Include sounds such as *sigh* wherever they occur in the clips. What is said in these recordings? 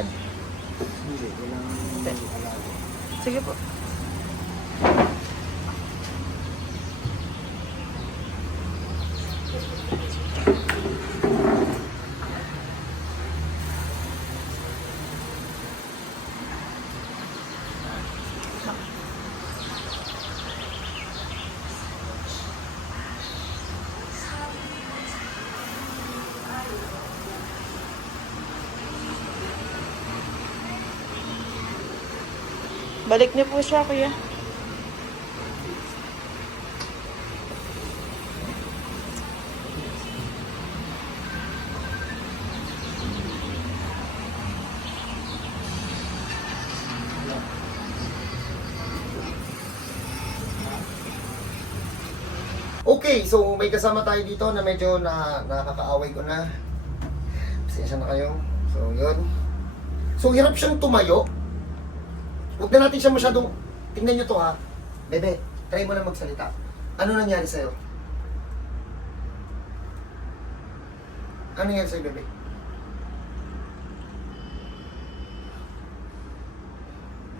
lakad? Hindi, walang wala. Sige po. Balik niyo po siya, kuya. Okay, so may kasama tayo dito na medyo na nakakaaway ko na. Pasensya na kayo. So, yun. So, hirap siyang tumayo. Huwag na natin siya masyadong... Tingnan nyo to ha. Bebe, try mo na magsalita. Ano nangyari sa'yo? Ano nangyari sa'yo, bebe?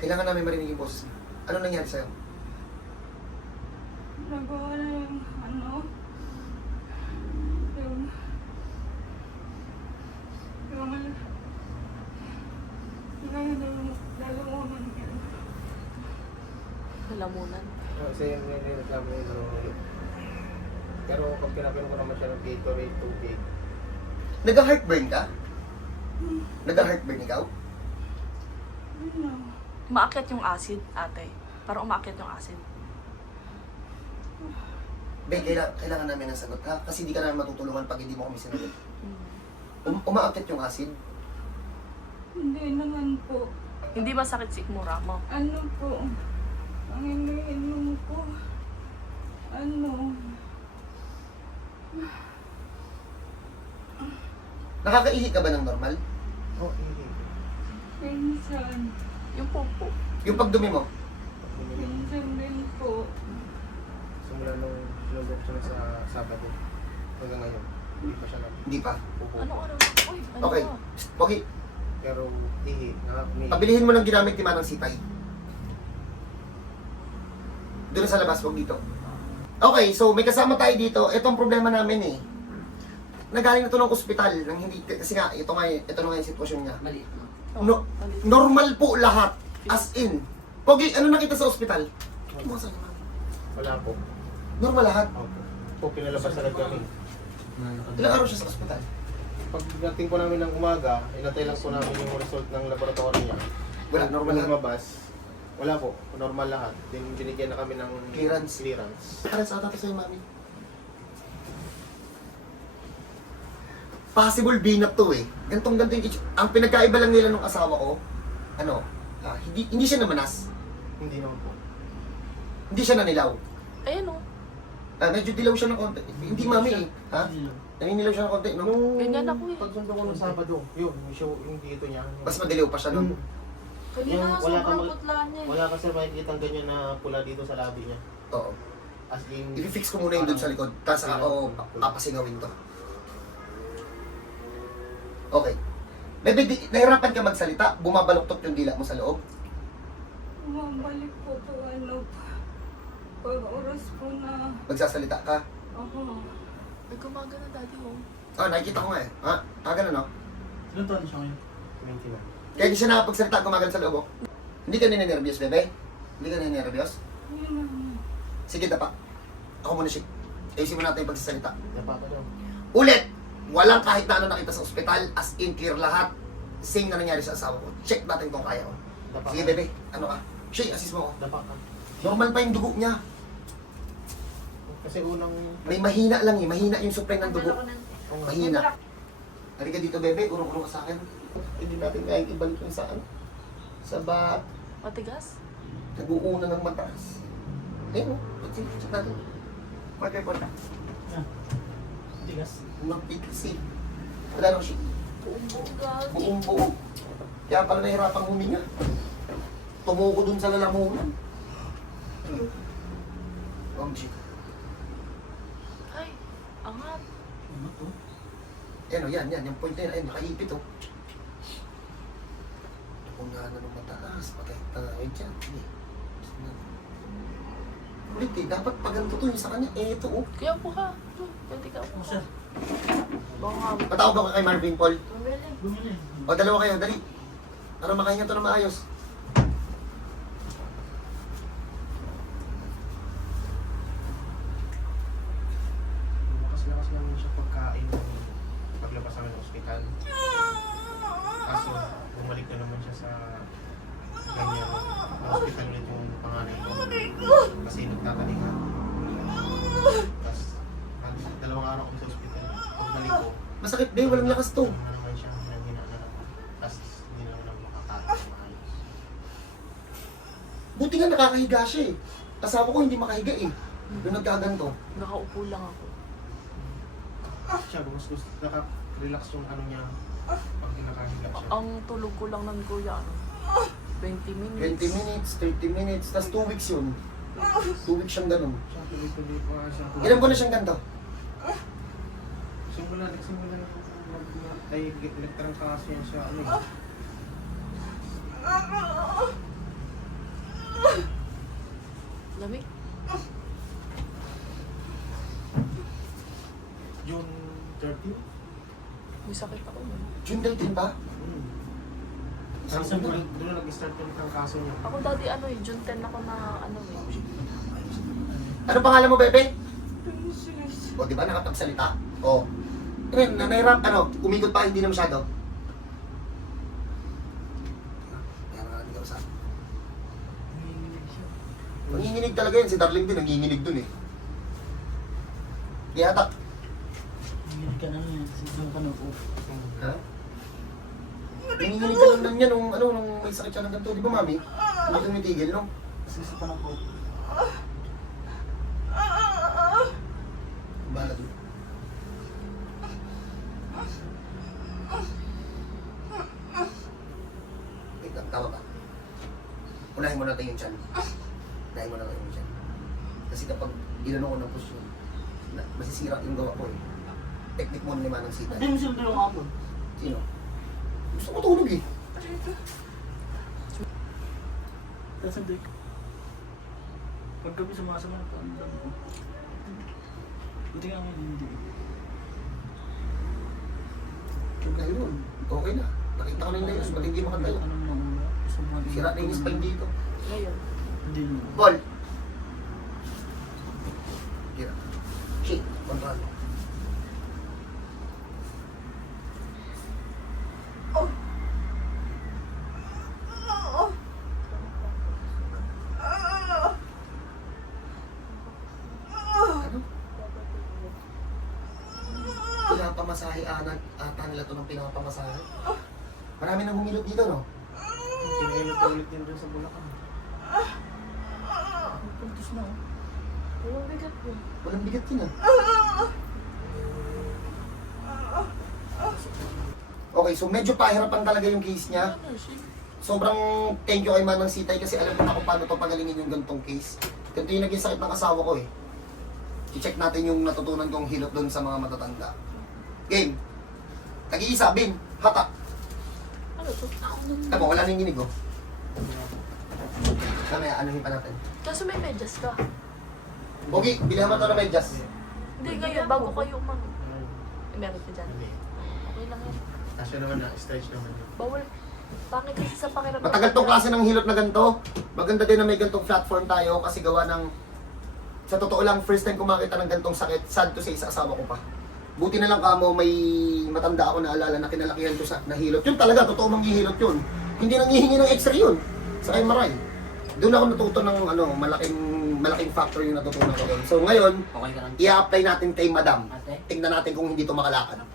Kailangan namin marinig yung boses mo. Ano nangyari sa'yo? Nagawa na yung ano, yung, yung, yung, lalamunan yun. Lalamunan. Kasi yun yung nireklamo yung ano. Pero pag pinapinom ko naman siya ng Gatorade, tubig. Nag-heartburn ka? Nag-heartburn ikaw? Ano, Umaakyat yung acid, ate. Parang umaakyat yung acid. Be, kailangan, kailangan namin ng sagot ha? Kasi hindi ka namin matutulungan pag hindi mo kami sinagot. Hmm. Um, umaakit yung acid. hindi naman po. Hindi ba sakit sikmura mo? Ano po, ang iniinom ko, ano, Nakakaihi ka ba ng normal? Oh, hindi. minsan, Yung pupo. Yung pagdumi mo? minsan din po. Simula nung sinubok siya na sa Sabado. Hanggang ngayon. Hindi pa siya na Hindi pa. pupo. Ano ano? Uy, ano Okay. ba? Okay, Pero ihi. Nakakumi. pabilihin mo ng ginamit ni Manang Sipay. Doon sa labas, huwag dito. Okay, so may kasama tayo dito. Ito ang problema namin eh. Nagaling na to ng ospital. Nang hindi, kasi nga, ito nga, ito na nga yung sitwasyon niya. Oh, No, mali. normal po lahat. As in. Pogi, ano nakita sa ospital? Naman? Wala po. Normal lahat. Opo. Po, pinalabas na kami. Ilang araw siya sa ospital? Pagdating po namin ng umaga, inatay lang po namin yung result ng laboratory niya. Wala, normal lahat. lumabas, wala po. Normal lahat. Then binigyan na kami ng Clearance. clearance. Para sa ata sa'yo, mami. Possible binap to eh. Gantong ganto yung itsura. Ang pinagkaiba lang nila nung asawa ko, ano, ah, hindi, hindi siya namanas. Hindi naman po. Hindi siya nanilaw. Ayan o. Ah, medyo dilaw siya ng konti. Hindi mami eh. Ha? Naninilaw siya ng konti, no? Nung Ganyan ako eh. pagsundo ko nung Sabado, yun, yung show, yung dito niya. Mas madilaw pa siya, no? Hmm. Kanina Yung wala sobrang kang- putla niya eh. Wala kasi makikita ganyan na pula dito sa labi niya. Oo. As in, I-fix ko muna yung dun sa likod. Tapos ako papasingawin to. Okay. Bebe, di, nahirapan ka magsalita, bumabaluktot yung dila mo sa loob. Bumabalik po to ano, pag oras po na Magsasalita ka. ako, May gumaga na daddy oh. Ah, nakikita ko nga eh. Ha? Ah, ganun no? Ilan taon siya ngayon? 29. Kaya hindi siya nakapagsalita, gumagal sa loob. oh. Hindi ka ninenervyos, bebe? Hindi ka ninenervyos? Sige, dapa. Ako muna siya. Ayusin mo natin yung pagsasalita. Ulit! Walang kahit na ano nakita sa ospital, as in clear lahat. Same na nangyari sa asawa ko. Check natin kung kaya ko. Dapa Sige, bebe. Ano ka? Shay, assist mo ako. Dapa ka. Normal pa yung dugo niya. Kasi unang... May mahina lang eh. Mahina yung supply ng dugo. Oh, Mahina. Halika dito, bebe. Urong-urong ka sa akin. Hindi natin kaya ibalik yung saan. Sa ba... Matigas? Nag-uuna ng mataas. Ayun, check, check natin. Marker po na. Tigas. Magpikas eh. Wala nang shit. Buong buong gagi. Buong buo. Kaya pala nahirapang huminga. Tumuko dun sa lalamunan. Ang shit. Ay, angat. Ano to? Yan o, yan, yan. Yung point na yun. Ayun, nakaipit o. nga na ng mataas, patay tayo dyan. Sige. Ulit eh, dapat pag ganito to yung sa kanya, eh ito oh. Kaya po ka. Pwede ka po. sir. Patawag ako kay Marvin Paul. Bumili. Bumili. O dalawa kayo, dali. Para makahinga to na maayos. Lakas-lakas namin siya pagkain paglabas namin ng ospital. Kaso, bumalik na naman siya sa ganyan. Na-hospital ulit yung panganay ko. Kasi nagtatalinga. Tapos, nag- dalawang araw kami sa ospital. Pagbalik ko, Masakit din, walang lakas to. ano na naman siya, naman. Tapos, hindi na naman makakain maayos. Buti nga nakakahiga siya eh. Kasama ko hindi makahiga eh. Doon nagkaganto. Nakaupo lang ako. Siya, mas gusto, naka-relax yung ano niya pag nakahiga siya. Ang tulog ko lang ng kuya, ano, 20 minutes. 20 minutes, 30 minutes, tas 2 weeks yun. *laughs* 2 weeks siyang ganun. Siya, tuloy-tuloy pa siya. Ilan ko na siyang ganto? Simula, nagsimula na mag ay nagtarang kaso yan siya, ano eh. Lamig. June 30? May sakit ako. June 13 pa? Isang doon, doon nag-start ulit ang kaso niya. Ako dati ano eh, June 10 ako na ano eh. Ano pangalan mo, Bebe? O, di ba nakapagsalita? O. Ren, na nahirap, ano, umikot pa, hindi na masyado. Nanginginig talaga yun. Si Darling din, nanginginig dun eh. Kaya tak. Hindi ka na yan. Saan ka na po? Ha? Nanginginig ka lang yan nung, ano, nung may sakit siya ng ganito. Di ba, mami? Hindi tumitigil, no? Kasi sa panang po. Bahala dun. Wait lang, tama ba? Unahin mo natin yung chan. Unahin mo natin yung chan. Kasi kapag ginano ko ng posyon, na, masisira yung gawa ko eh. Technique mo ni Manang Sita. Hindi mo sila tulong ako. Sino? Gusto ko tulog eh. Tapos hindi. Paggabi sumasama pa ang dami ko. Buti nga ngayon hindi. Huwag na yun. Okay na. Nakita ko na yung layos. Ba't hindi makatayo? Ano na Sira na yung spine dito. Ngayon. Hindi mo. Ball. Kira. Shake. Control. Ano? Pinapamasahe ata, ata nila to ng pinapamasahe. Marami nang humilot dito, no? Pinahilot ulit yun dun sa Bulacan. Puntos na oh. Walang bigat po. Walang bigat yun, ah. Okay, so medyo pahirapan talaga yung case niya. Sobrang thank you kay Manang Sitay kasi alam ko na kung paano to pagalingin yung gantong case. Ganito yung naging sakit ng asawa ko eh. I-check natin yung natutunan kong hilot doon sa mga matatanda. Game. Tag-iisa, bin. Hata. Ano to? Ako nun. Tama, wala nang ginig oh. Mamaya, anuhin pa natin. Kaso may medyas ka. Pogi, bilhan mo to na medyas. Hindi, ngayon, bago kayo umano. Ano? Eh, meron ka dyan. Hindi. Okay lang yan. Kasya naman na, stretch naman yun. Bawal. Pangit kasi sa pakiramdam. Matagal tong klase ng hilot na ganito. Maganda din na may gantong platform tayo kasi gawa ng sa totoo lang, first time ko makita ng gantong sakit, sad to say sa asawa ko pa. Buti na lang kamo may matanda ako na alala na kinalakihan ko sa nahilot. Yun talaga, totoo manghihilot yun. Hindi nanghihingi ng x-ray yun sa MRI. Doon ako natuto ng ano, malaking malaking factor yung natutunan ko doon. So ngayon, Okay ka lang. i-apply natin kay Madam. Ate? Tingnan natin kung hindi to makalakad. Na.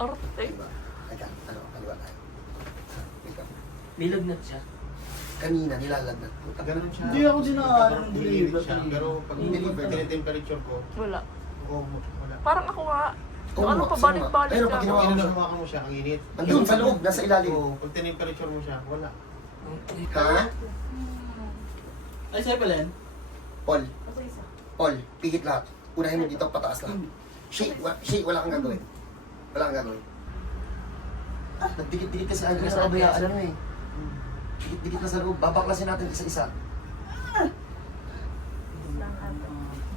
Arte. Diba? Teka, ano, kaliwa tayo. Wait lang. Nilagnat siya. Kanina, nilalagnat ko. Ganun siya. Hindi ako hindi delivered ba- siya. Pero pag Delivered. tinitemperature ko, Wala. oh, wala. Parang ako nga. Oo ano pa, sino balik-balik ka. pag ginawa Pag mo siya. inahawakan mo siya, ang init. Andun, sa loob, nasa ilalim. Oo, pag tinemperature mo siya, wala. Ha? Ay, sa'yo pala yan? Paul, Ako isa. Paul, pihit lahat. Unahin mo dito, pataas lahat. Shi, wa, shi, wala kang gagawin. Wala kang gagawin. Nagdikit-dikit kasi agad sa kabayaan ano eh. Dikit-dikit na sa loob. Babaklasin natin isa-isa.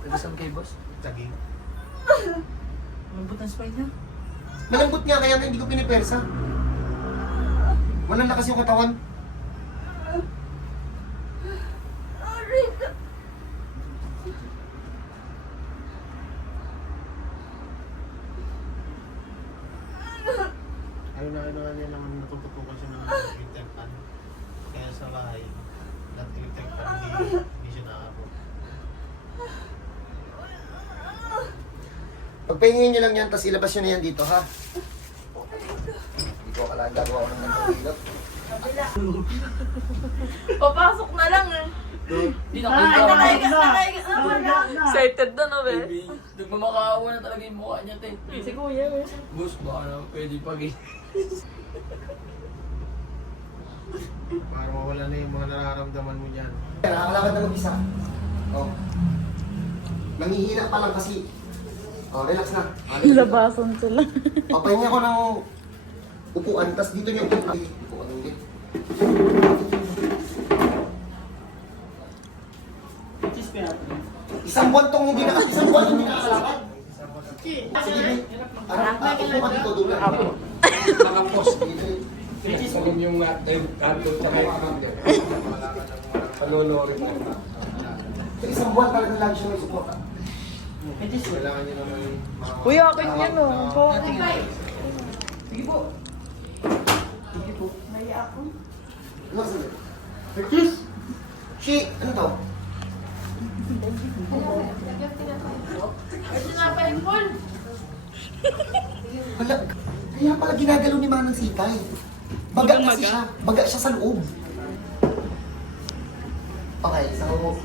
Tagasam kay boss. Saging. Malambot ang spine niya. Malambot nga kaya hindi ko pinipersa. Walang lakas yung katawan. Ayun na ayun na niya naman natututukan siya ng electric fan. Kaya sa bahay, that electric fan hindi, hindi siya nakakabot. Pagpahingin nyo lang yan, tapos ilabas nyo na yan dito, ha? Hindi ko akala gagawa ko ng. *laughs* Papasok na lang eh. Hindi na Ay, kayo nakaiga, nakaiga. Excited na no, be? Baby, nagmamakaawa na talaga yung mukha niya, te. Si Kuya, eh. Boss, baka na pwede pag Para mawala na yung mga nararamdaman mo dyan. Nakakalakad na mag-isa. Oh. Nangihina pa lang kasi. Oh, relax na. Ah, relax na. Labasan sila. Papahinga ko ng upuan, tapos dito niyo ay, upuan ulit. Isang buwan tong hindi naka, isang buwan hindi nakakalakad. Sige, Arap, ah, ka dito doon. Apo. Nakapos. Salim yung uh, kanto tsaka yung kanto. Palolorin mo. So, isang buwan talaga lang siya may suporta. Kailangan niya naman yung mga... Kuya, akin yan oh. Sige po. Sige po. Maya ako. Ano sabi? Curtis! Shi, ano to? Hala, kaya pala ginagalaw ni Manang Sitay. Baga kasi siya. Baga siya sa loob. Okay, so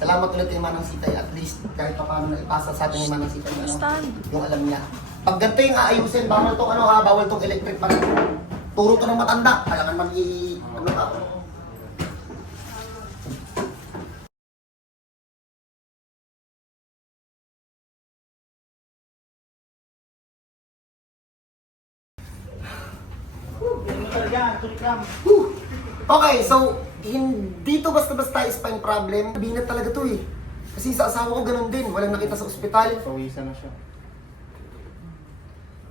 salamat ulit kay Manang Sitay. At least kahit pa paano na ipasa sa atin ni Manang Sitay yung, ano, Stand. yung alam niya. Pag ganito yung aayusin, bawal tong ano ha, bawal tong electric pa Turo to ng matanda. Kailangan man i... ano ka? Okay, so hindi to basta-basta spine problem. Binat talaga to eh. Kasi sa asawa ko ganun din. Walang nakita sa ospital. Pawisan na siya.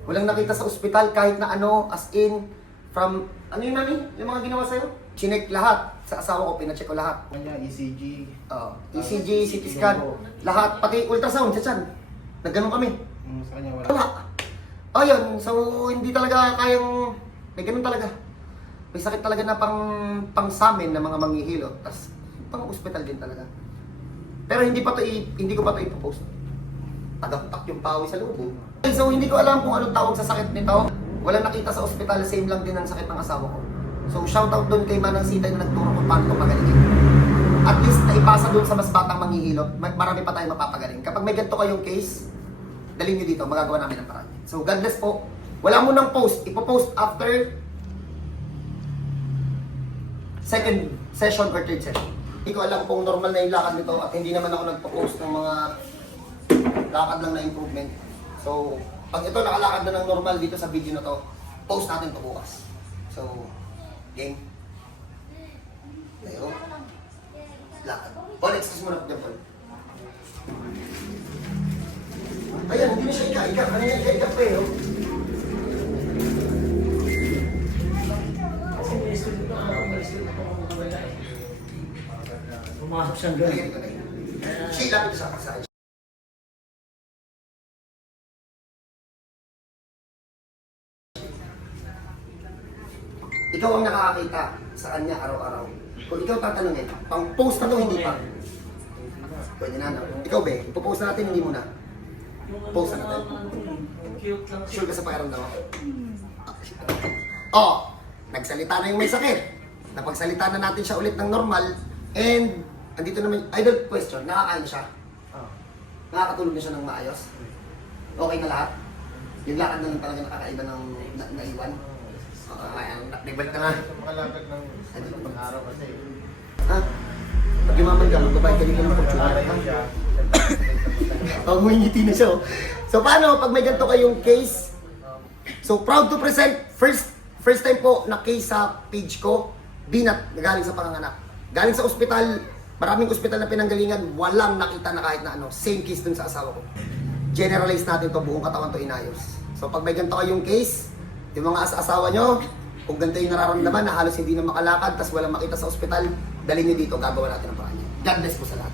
Walang nakita sa ospital kahit na ano, as in, from, ano yun nani? Yung mga ginawa sa'yo? Chinek lahat. Sa asawa ko, pinacheck ko lahat. Kanya, ECG. Uh, ECG, CT scan, lahat. Pati ultrasound sa tiyan. Nagganon kami. Mm, sa kanya wala. Wala. Oh, yun. So, hindi talaga kayang... May ganun talaga. May sakit talaga na pang, pang sa amin na mga manghihilo. Tapos, pang ospital din talaga. Pero hindi pa to i, hindi ko pa to ipopost. Tagaktak yung pawi sa loob. Okay, so hindi ko alam kung anong tawag sa sakit nito. Wala nakita sa ospital, same lang din ang sakit ng asawa ko. So shoutout doon kay Manang Sita na nagturo kung paano ito pagalingin. At least naipasa doon sa mas batang manghihilot, ma- marami pa tayong mapapagaling. Kapag may ganito kayong case, dalhin nyo dito, magagawa namin ang paraan. So God bless po. Wala mo nang post, ipopost after second session or third session. Hindi ko alam kung normal na yung lakad nito at hindi naman ako nagpo-post ng mga lakad lang na improvement. So, pag ito nakalakad na ng normal dito sa video na to, post natin to bukas. So, game. Tayo. Lakad. Paul, excuse mo na po Paul. Ayan, hindi na siya ika-ika. Kanina ika-ika pa eh. Pumasok siyang ganyan. Siya ilapit sa akin. Ikaw ang nakakakita sa kanya araw-araw. Kung ikaw tatanungin, pang post na to, hindi pa. Pwede na, no? Ikaw, be, ipopost na natin, hindi mo na. Post na natin. Sure ka sa pakiramdam mo? Oh, nagsalita na yung may sakit. Napagsalita na natin siya ulit ng normal. And, andito naman, idol question, nakakain siya? Ah. Nakakatulog na siya ng maayos? Okay na lahat? Yung lakad na lang talaga nakakaiba ng na, naiwan? Uh, ayan, nagbalik ka na. Ito makalakad ng araw kasi. Ha? Pag yumaman ka, magbabayad ka dito ng fortune. Oh, ngiti na siya. oh. So paano pag may ganito kayong case? So proud to present first first time po na case sa page ko, binat na galing sa panganganak. Galing sa ospital, maraming ospital na pinanggalingan, walang nakita na kahit na ano. Same case dun sa asawa ko. Generalize natin to buong katawan to inayos. So pag may ganito kayong case, yung mga asa-asawa nyo, kung ganito yung nararamdaman na halos hindi na makalakad, tas walang makita sa ospital, dalhin nyo dito, gagawa natin ang paraan. God bless po sa lahat.